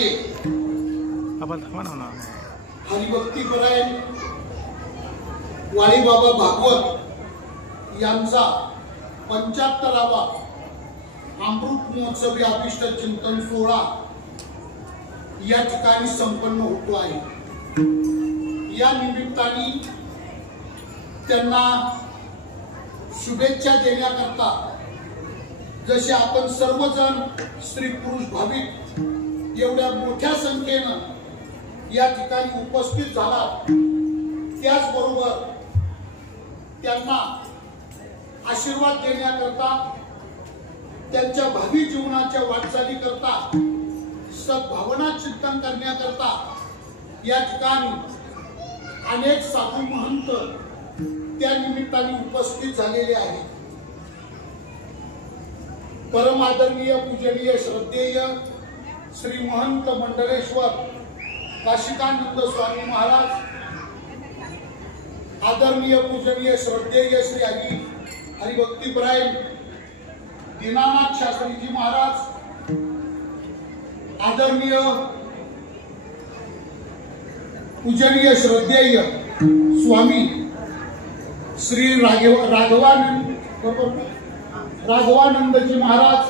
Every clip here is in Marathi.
नाते हरिभक्तीपरायण वाळीबाबा भागवत यांचा 75वा अमृत महोत्सवी अभिष्ट चिंतन सोहळा या ठिकाणी संपन्न होतो आहे। या निमित्ताने त्यांना शुभेच्छा देण्याकरता जसे आपण सर्वजण स्त्री पुरुष भाविक एवढ्या मोठ्या संख्येने या ठिकाणी उपस्थित झाला, त्याचबरोबर त्यांना आशीर्वाद देण्याकरता त्यांच्या भावी जीवनाच्या वाटचालीकरता सद्भावना चिंतन करण्याकरता या ठिकाणी अनेक साधू महंत त्या निमित्ताने उपस्थित झालेले आहेत। परम आदरणीय पूजनीय श्रद्धेय श्री महंत मंडलेश्वर काशिकानंद स्वामी महाराज, आदरणीय पूजनीय श्रद्धेय श्री हरिभक्तीपरायण दीनानाथ शास्त्रीजी महाराज, आदरणीय पूजनीय श्रद्धेय स्वामी श्री राघवानंदजी महाराज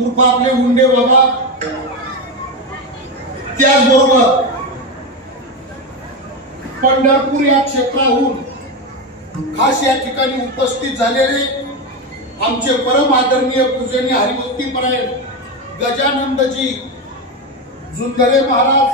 उर्फ आपले हुंडे बाबा, त्याचबरोबर पंढरपूर या क्षेत्राहून खास या ठिकाणी उपस्थित झालेले आमचे परम आदरणीय पूजनीय हरिभक्तीपरायण गजानंदजी जुंधरे महाराज,